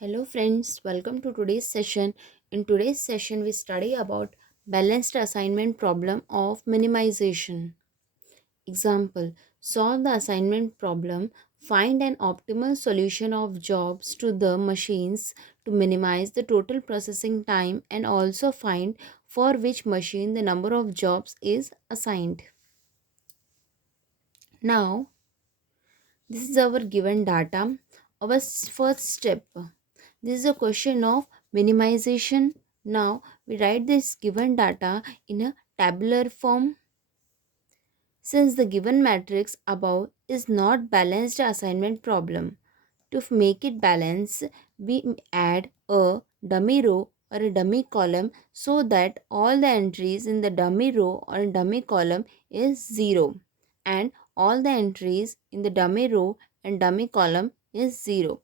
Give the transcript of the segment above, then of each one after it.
Hello friends, welcome to today's session. In today's session we study about balanced assignment problem of minimization. Example: solve the assignment problem, find an optimal solution of jobs to the machines to minimize the total processing time and also find for which machine the number of jobs is assigned. Now, this is our given data. Our first step. This is a question of minimization. Now we write this given data in a tabular form. Since the given matrix above is not balanced assignment problem, to make it balance, we add a dummy row or a dummy column so that all the entries in the dummy row or dummy column is 0 and all the entries in the dummy row and dummy column is 0.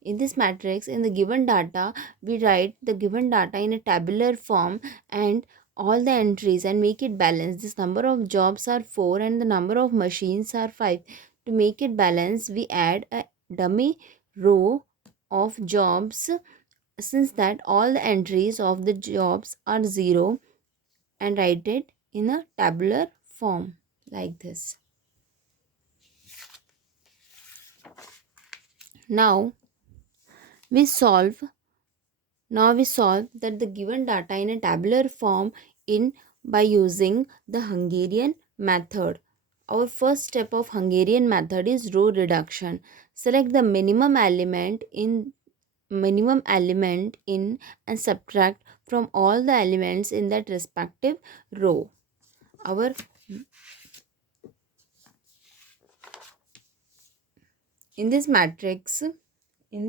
In this matrix, in the given data, we write the given data in a tabular form and all the entries and make it balance. This number of jobs are 4 and the number of machines are 5. To make it balance, we add a dummy row of jobs since that all the entries of the jobs are 0 and write it in a tabular form like this. Now we solve that the given data in a tabular form in by using the Hungarian method. Our first step of Hungarian method is row reduction. Select the minimum element in and subtract from all the elements in that respective row. Our in this matrix our in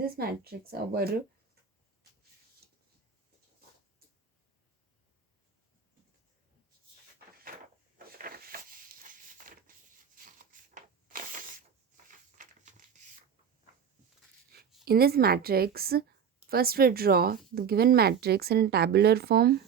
this matrix first we draw the given matrix in a tabular form.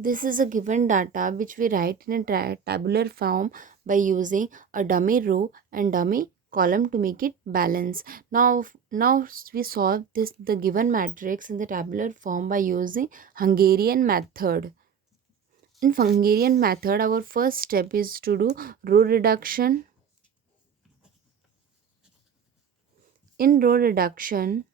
This is a given data which we write in a tabular form by using a dummy row and dummy column to make it balance. Now we solve this the given matrix in the tabular form by using Hungarian method. In Hungarian method, our first step is to do row reduction. In row reduction,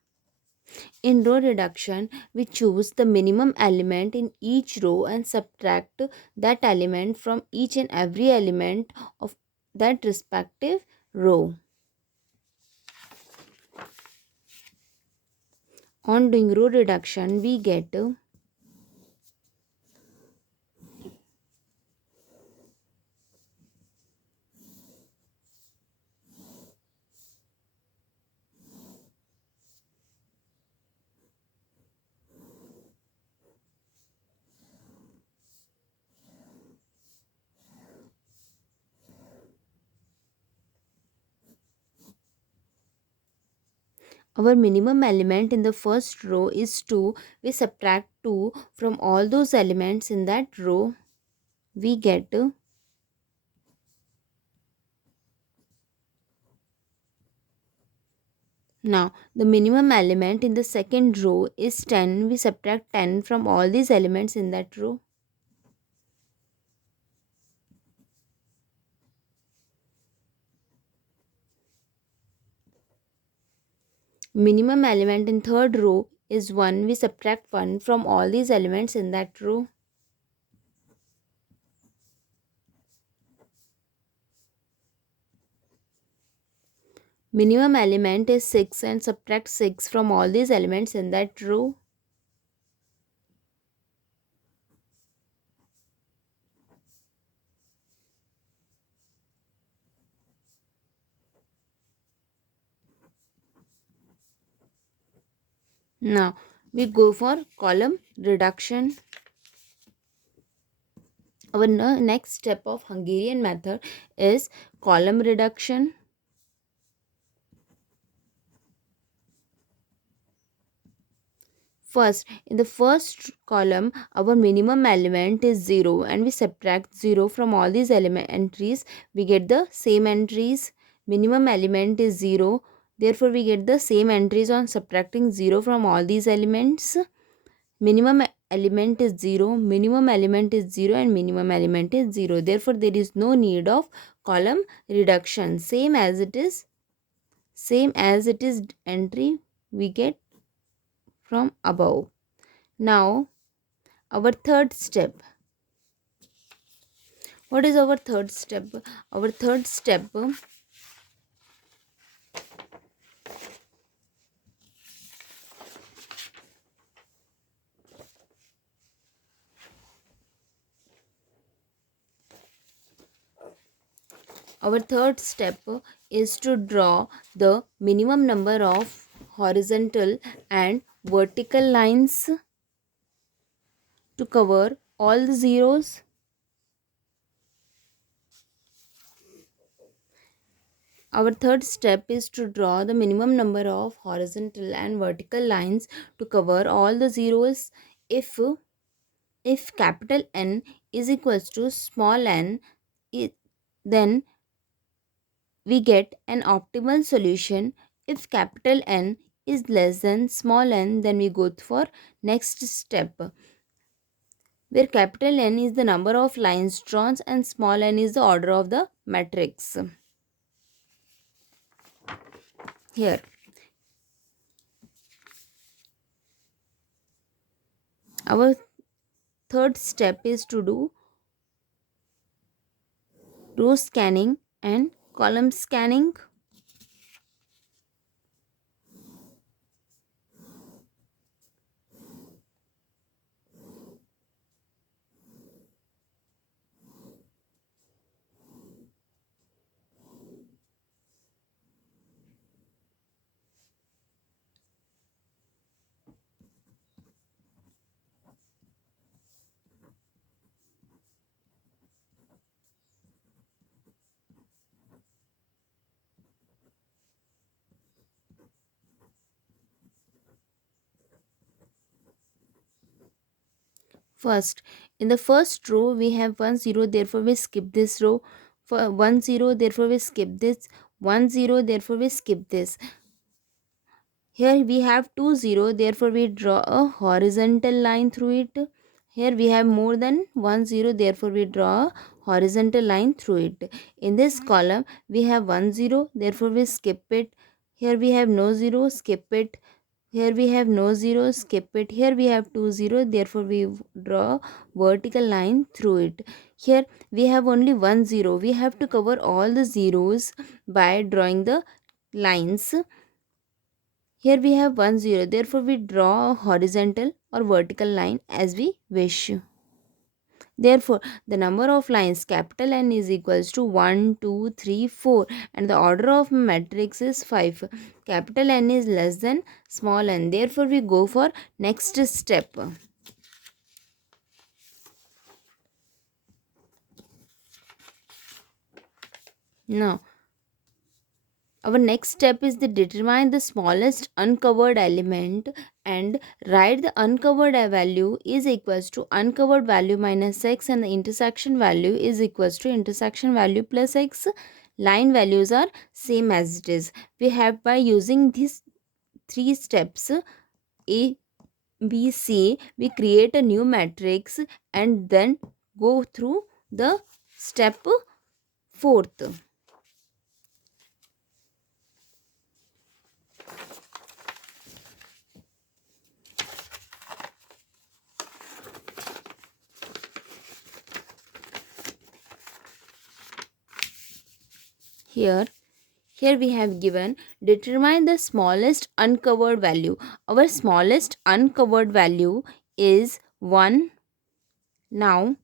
we choose the minimum element in each row and subtract that element from each and every element of that respective row. On doing row reduction, we get our minimum element in the first row is 2. We subtract 2 from all those elements in that row. We get now the minimum element in the second row is 10. We subtract 10 from all these elements in that row. Minimum element in third row is 1. We subtract 1 from all these elements in that row. minimum element is 6 and subtract 6 from all these elements in that row. Now we go for column reduction. Our next step of Hungarian method is column reduction. First, in the first column, our minimum element is 0 and we subtract 0 from all these element entries. We get the same entries. Minimum element is 0. Therefore, we get the same entries on subtracting 0 from all these elements. Minimum element is 0, minimum element is 0 and minimum element is 0. Therefore, there is no need of column reduction. Same as it is entry we get from above. Now, our third step. What is our third step? Our third step is to draw the minimum number of horizontal and vertical lines to cover all the zeros. Our third step is to draw the minimum number of horizontal and vertical lines to cover all the zeros. If capital N is equals to small n, then we get an optimal solution. If capital N is less than small n, then we go for next step, where capital N is the number of lines drawn and small n is the order of the matrix. Here, our third step is to do row scanning and column scanning. First, in the first row we have 1 0, therefore we skip this row. For 1 0, therefore we skip this. 1 0, therefore we skip this. Here we have 2 0, therefore we draw a horizontal line through it. Here we have more than 1 0, therefore we draw a horizontal line through it. In this column we have 1 0, therefore we skip it. Here we have no 0, skip it. Here we have no 0, skip it. Here we have 2 0, therefore we draw vertical line through it. Here we have only 1 0. We have to cover all the zeros by drawing the lines. Here we have 1 0, therefore we draw a horizontal or vertical line as we wish. Therefore, the number of lines capital N is equals to 1, 2, 3, 4 and the order of matrix is 5. Capital N is less than small n. Therefore, we go for next step. Now, our next step is to determine the smallest uncovered element and write the uncovered value is equals to uncovered value minus x and the intersection value is equals to intersection value plus x. Line values are same as it is. We have by using these three steps A, B, C, we create a new matrix and then go through the step fourth. Here Here we have given determine the smallest uncovered value. Our smallest uncovered value is 1. Now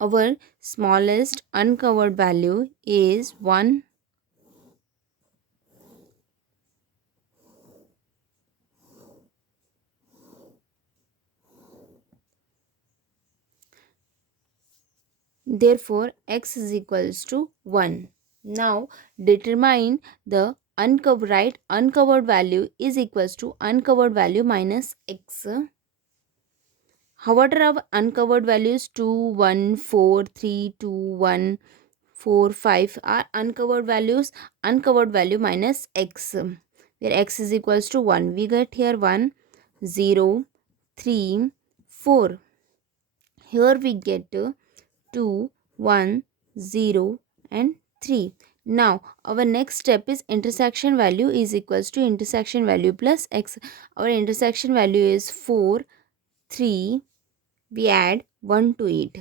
our smallest uncovered value is 1. Therefore, x is equals to 1. Now, determine the uncovered value is equals to uncovered value minus x. However, our uncovered values 2, 1, 4, 3, 2, 1, 4, 5 are uncovered values. Uncovered value minus x, where x is equals to 1. We get here 1, 0, 3, 4. Here we get 2, 1, 0 and 3. Now our next step is intersection value is equals to intersection value plus x. Our intersection value is 4, 3. We add 1 to it.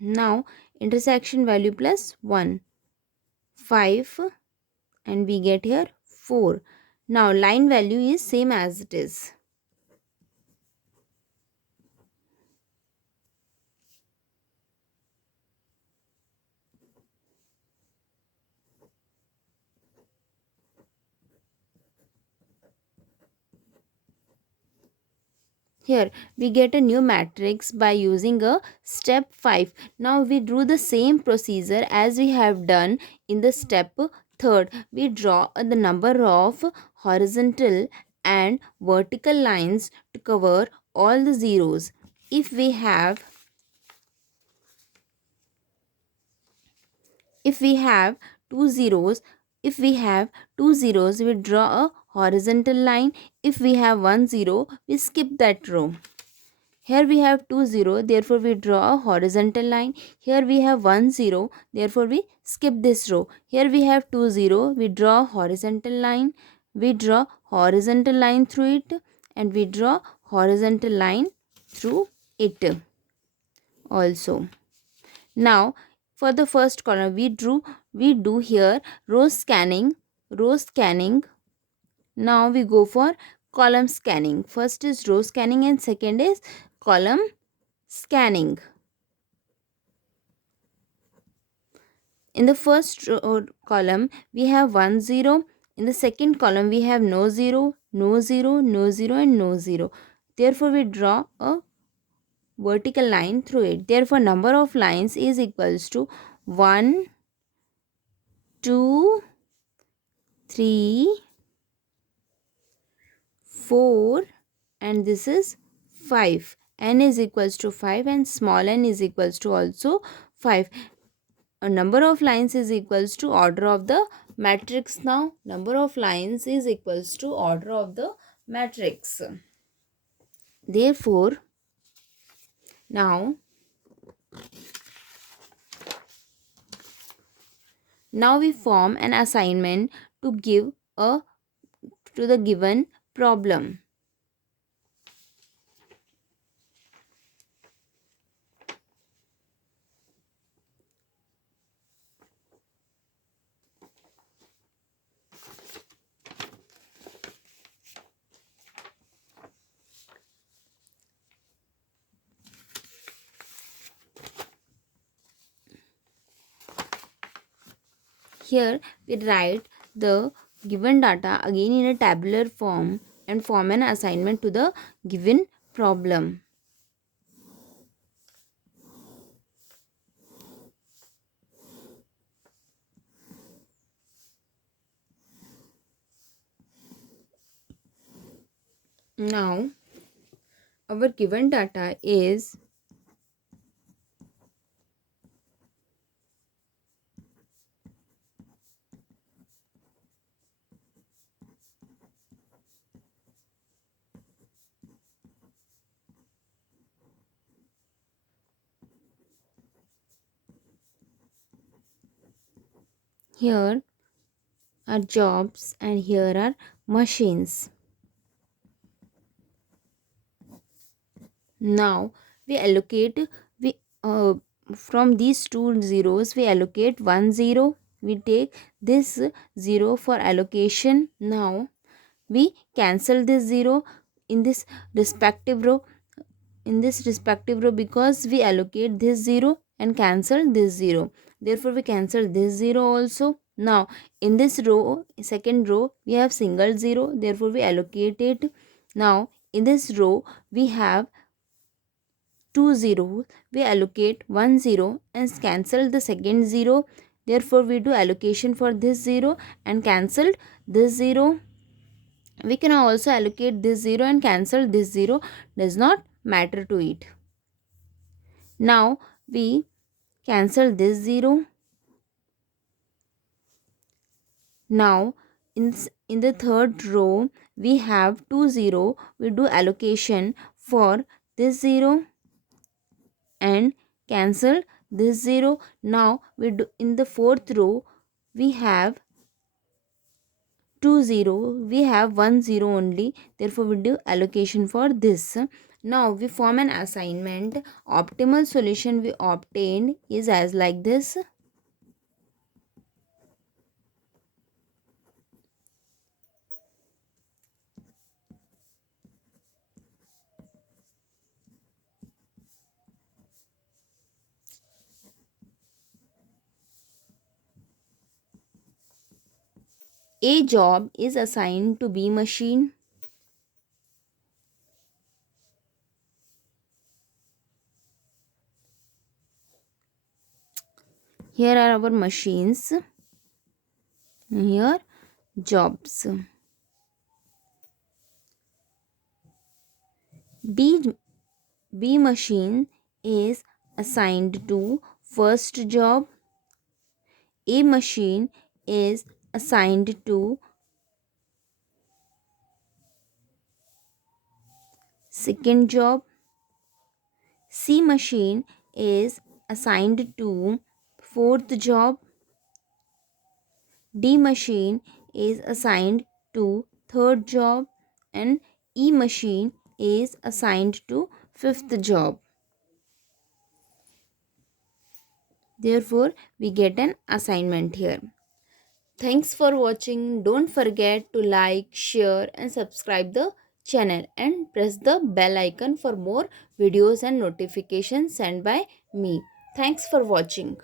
Now intersection value plus 1, 5 and we get here 4. Now line value is same as it is. Here we get a new matrix by using a step 5. Now we do the same procedure as we have done in the step 3rd. We draw the number of horizontal and vertical lines to cover all the zeros. If we have two zeros, we draw a horizontal line. If we have 1 0, we skip that row. Here we have 2 0, therefore we draw a horizontal line. Here we have 1 0, therefore we skip this row. Here we have 2 0, we draw a horizontal line. We draw horizontal line through it and we draw horizontal line through it also. Now for the first column we do here row scanning. Now we go for column scanning. First is row scanning and second is column scanning. In the first column we have 1 0. In the second column we have no 0, no 0, no 0 and no 0. Therefore we draw a vertical line through it. Therefore number of lines is equals to 1, 2, 3, 4 and this is 5. N is equals to 5 and small n is equals to also 5. A number of lines is equals to order of the matrix. Now number of lines is equals to order of the matrix. Therefore now we form an assignment to give a to the given problem. Here we write the given data again in a tabular form and form an assignment to the given problem. Now our given data is here are jobs and here are machines. Now we uh, from these two zeros we allocate one zero. We take this zero for allocation. Now we cancel this zero in this respective row, because we allocate this zero and cancel this zero. Therefore we cancel this zero also. Now in this row, second row, we have single zero, therefore we allocate it. Now in this row we have two zeros, we allocate one zero and cancel the second zero. Therefore we do allocation for this zero and cancel this zero. We can also allocate this zero and cancel this zero, does not matter to it. Now we cancel this zero. Now in the third row we have two zero. We do allocation for this zero and cancel this zero. Now we do in the fourth row we have two zero. We have one zero only. Therefore we do allocation for this. Now we form an assignment. Optimal solution we obtained is as like this. A job is assigned to B machine. Here are our machines. Here jobs. B, B machine is assigned to first job. A machine is assigned to second job. C machine is assigned to fourth job. D machine is assigned to third job and E machine is assigned to fifth job. Therefore, we get an assignment here. Thanks for watching. Don't forget to like, share and subscribe the channel and press the bell icon for more videos and notifications sent by me. Thanks for watching.